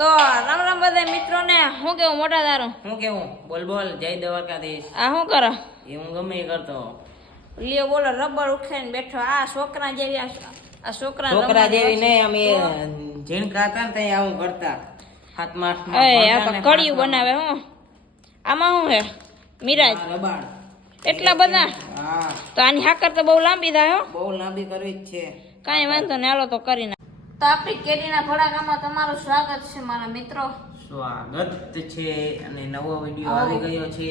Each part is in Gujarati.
તો રામ રામ બધા મિત્રોને હું કેવું મોટા તારું હું કેવું બોલ બોલ જય દ્વારકાધીશ આ શું કરો એ હું ગમે એ કરતો લ્યો બોલો રબર ઉઠાઈને બેઠો આ છોકરા જેવી આ છોકરા જેવી નહીં અમે ઝીણકા હતા ને ત્યાં આવું કરતા હાથમાં આ તો કડિયું બનાવે હું આમાં શું હે મિરાજ રબાડ એટલા બધા હા તો આની હાકર તો બહુ લાંબી થાય હો બહુ લાંબી કરવી જ છે કાંઈ વાંધો ને હાલો તો કરી નાખ તો આપણી કેરીના થોડાકામાં તમારું સ્વાગત છે મારા મિત્રો સ્વાગત છે અને નવો વિડીયો આવી ગયો છે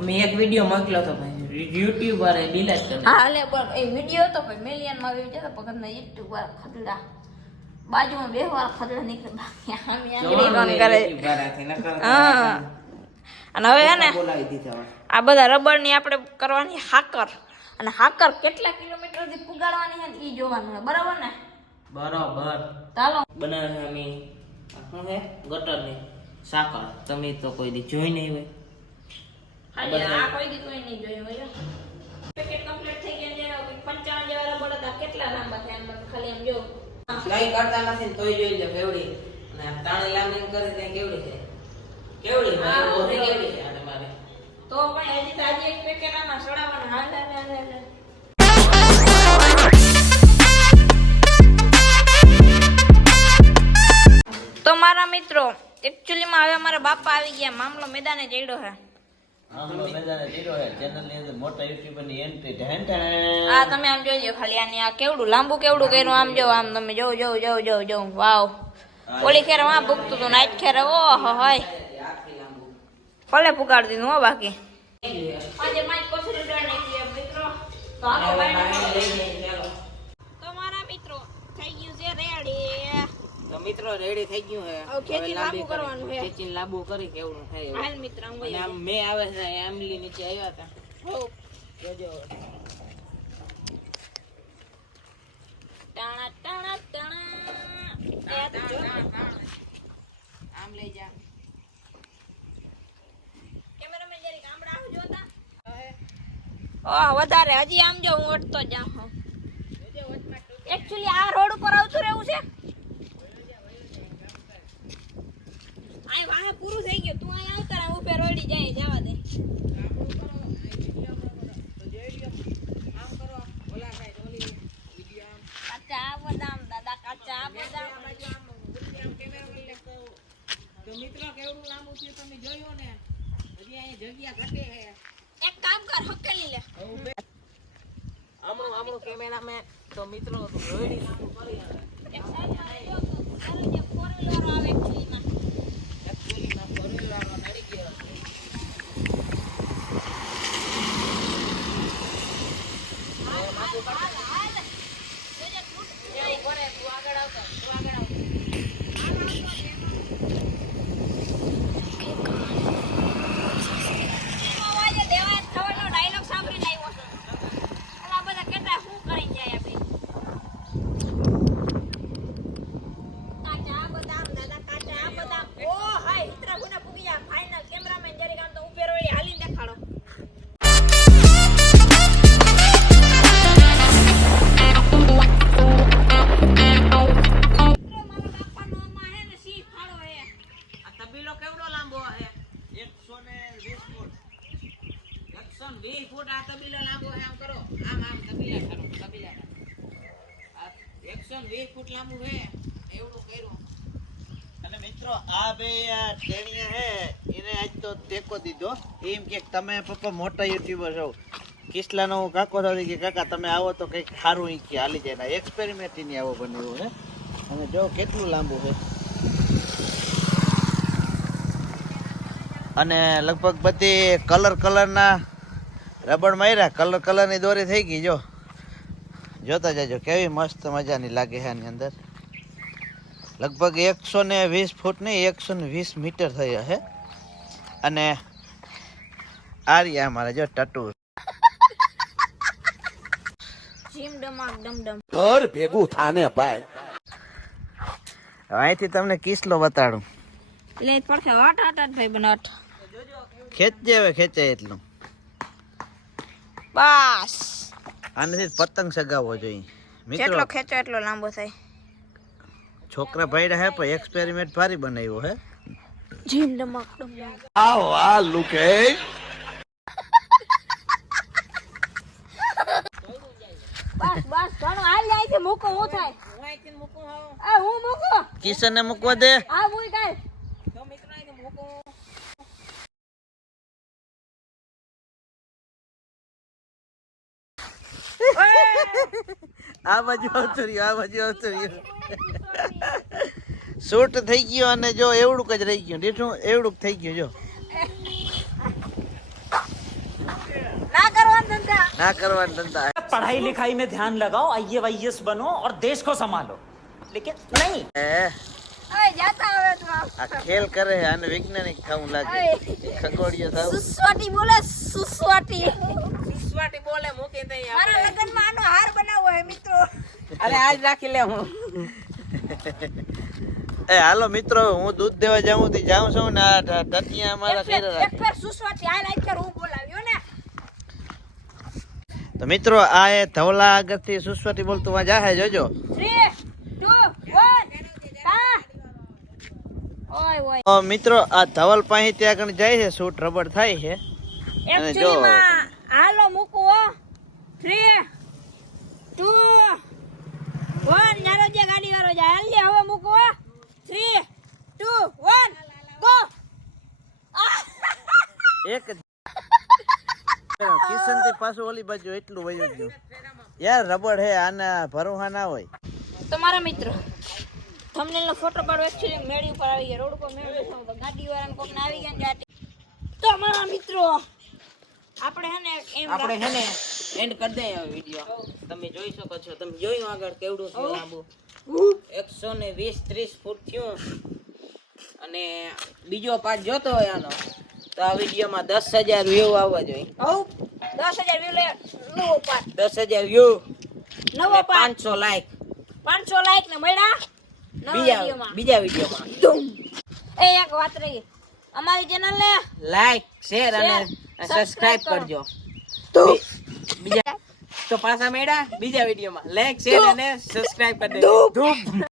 મેં એક વિડીયો મોકલ્યો હતો ભાઈ યુટ્યુબરે ડિલીટ કરી હા લે પણ એ વિડીયો તો ભાઈ મિલિયનમાં આવી જતો પગના યુટ્યુબ વાળા ખદડા બાજુમાં બે વાર ખદડા નીકળે બાકી આમી આંગળી કોણ કરે હા અને હવે હે ને બોલાવી દીધા આ બધા રબરની આપણે કરવાની હાકર અને હાકર કેટલા કિલોમીટરથી પુગાડવાની છે એ જોવાનું છે બરાબર ને બરાબર ચાલો બનાવે છે અમે શું છે ગટરની સાકર તમે તો કોઈ દી જોઈ નહીં હોય હાજી આ કોઈ દી કોઈ નહીં જોયું હોય પેકેટ કમ્પ્લીટ થઈ ગયા છે 55 જેવા રબર હતા કેટલા લાંબા થયા એમ ખાલી એમ જો કઈ કરતા નથી ને તોય જોઈ લે કેવડી અને તાણી લાંબી કરે ત્યાં કેવડી છે કેવડી મારી ઓરે કેવડી છે આ તમારે તો પણ હજી તાજી એક પેકેટ આમાં સડાવવાનું હાલ તો મારા મિત્રો એકચ્યુઅલીમાં હવે અમારા બાપા આવી ગયા મામલો મેદાને ચડ્યો છે આ તમે આમ જોજો ખાલી આની આ કેવડું લાંબુ કેવડું કર્યું આમ જો આમ તમે જો વાવ ઓલી ખેર વાં ભૂગતું હતું નાચ ખેર ઓહો હોય ભલે પુગાડી દીધું હો બાકી આજે પાંચ કોસરી ડળ નાખી મિત્રો તો મારા મિત્રો થઈ ગયું છે રેડી તો મિત્રો રેડી થઈ ગયું છે ખેંચી લાંબુ કરવાનું છે ખેંચીને લાંબુ કરી કેવડું થાય હાલ મિત્ર આમ અને આમ મે આવે છે આમલી નીચે આવ્યા હતા હો જોજો ટાણા ટાણા ટાણા એ તો જો આમ લઈ જા કેમેરામેન જરી ગામડા આવ જોતા વધારે હજી આમ જો હું અટતો જાઉં હું એકચ્યુઅલી આ રોડ ઉપર આવતું રહેવું છે આય વાહે પૂરું થઈ ગયું તું અહીં આવતા રહે ઉપર રોડી જાય જવા દે કાચા બદામ દાદા કાચા બદામ તો મિત્રો કેવડું લાંબુ છે તમે જોયો ને હજી અહીં જગ્યા ઘટે છે એક કામ કર હકેલી લે આમણું કેમેરામેન તો મિત્રો રોયડી લાંબુ કરી એક સાઈડમાં રહેજો તો તારો જે ફોર વ્હીલર આવે એકચ્યુઅલીમાં નડી ગયો કેવડો લાંબો છે 120 ફૂટ 120 ફૂટ આ તબીલો લાંબો છે આમ કરો આમ તબીલા કરો તબીલા આ 120 ફૂટ લાંબુ છે એવડું કર્યું અને મિત્રો આ બે ટેણીયા હે એને આજ તો ટેકો દીધો એમ કે તમે પપ્પા મોટા યુટ્યુબર છો કિસલાનો કાકો થતી કે કાકા તમે આવો તો કંઈક સારું ઈ કે હાલી જાય ના એક્સપેરિમેન્ટ ની આવો બન્યો હે અને જો કેટલું લાંબુ છે અને લગભગ બધી કલરના રબડ માર્યા કલરની દોરી થઈ ગઈ જો જોતા જજો કેવી મસ્ત મજાની લાગે છે આની અંદર લગભગ 120 ફૂટ નહીં 120 મીટર થઈ હશે અને આ રહ્યા અમારે જો ટટુ જીમ ડમાક ડમડમ ઘર ભેગું થાને ભાઈ અહીંથી તમને કિસલો બતાડું લે પડખે હટ ભાઈ બનાટ ખેંચજે હવે ખેંચાય એટલું બસ આનાથી પતંગ સગાવવો જોઈએ મિત્રો જેટલો ખેંચો એટલો લાંબો થાય છોકરા ભાઈ હે પણ એક્સપેરિમેન્ટ ભારી બનાવ્યો હે જીમ ડમક ડમક બસ બસ ઘણું હાલ જાય છે મૂકો હું થાય હું અહીંથી મૂકું હાવ. આ હું મૂકો કિશનને મૂકવા દે આ હું કાઈ તો મિત્રો અહીંથી મૂકું. આ બાજુ આવતો રહ્યો શૂટ થઈ ગયો અને જો એવડું જ રહી ગયું દીઠું એવડું થઈ ગયું જો ના કરવાનું ધંધા ના કરવાના ધંધા पढ़ाई लिखाई में ध्यान लगाओ आईएएस बनो और देश को संभालो लेकिन नहीं એ ઓય જાતા હવે તું આમ. આ ખેલ કરે છે આને વૈજ્ઞાનિક ખાવું લાગે ખગોળિયો થાવ સુસવાટી બોલે સુસવાટી વિશ્વાટી બોલે મૂકી દઈ મારા આપણે. લગનમાં આનો હાર બનાવવો હે મિત્રો અરે આજ રાખી લે હું. એ હાલો મિત્રો હું દૂધ દેવા જાઉં થી જાઉં છું ને આ ટટિયા મારા ઘરે એક રાખે ફેર સુસવાટી હાલ આજ કર હું બોલાવ્યો ને તો મિત્રો આ એ ધવલા આગળથી સુસ્વતી બોલતું માં જાહે જોજો 3 2 1 ઓય ઓય તો મિત્રો આ ધવલ પાસે ત્યાં આગળ જાય છે શૂટ રબડ થાય છે અને જો એકચ્યુઅલી માં હાલો મૂકો 3 2 1 નારો જે ગાડી વાળો જાય હાલ લે હવે મૂકો 3 2 1 ગો એક કિશન થી પાછું ઓલી બાજુ એટલું વયું ગયું યાર રબડ હે આના ભરોસા ના હોય તો મારા મિત્રો થંબનેલ નો ફોટો પાડો એકચ્યુઅલી મેળી ઉપર આવી ગયા રોડ ઉપર મેળી છે તો ગાડી વાળાને કોક ના આવી ગયા ને ગાડી તો મારા મિત્રો આપણે હે ને એમ આપણે હે ને એન્ડ કરી દઈએ હવે વિડિયો. તમે જોઈ શકો છો, તમે જોયું આગળ કેવડું થયું લાંબુ. 120-30 ફૂટ થયું. અને બીજો પાર્ટ જોતો હોય આનો તો આ વિડીયોમાં 10,000 વ્યૂ આવવા જોઈએ. હવ 10,000 વ્યૂ લે નવો પાર 10,000 વ્યૂ નવો અને પાર 500 લાઈક 500 લાઈક ને મળ્યા નવા વિડીયોમાં બીજા વિડીયોમાં. એ એક વાત રહી અમારી ચેનલ ને લાઈક શેર અને સબસ્ક્રાઇબ કરજો. બીજા તો પાછા મેળા બીજા વિડીયોમાં લાઈક શેર અને સબસ્ક્રાઇબ કરી દેજો. ધૂપ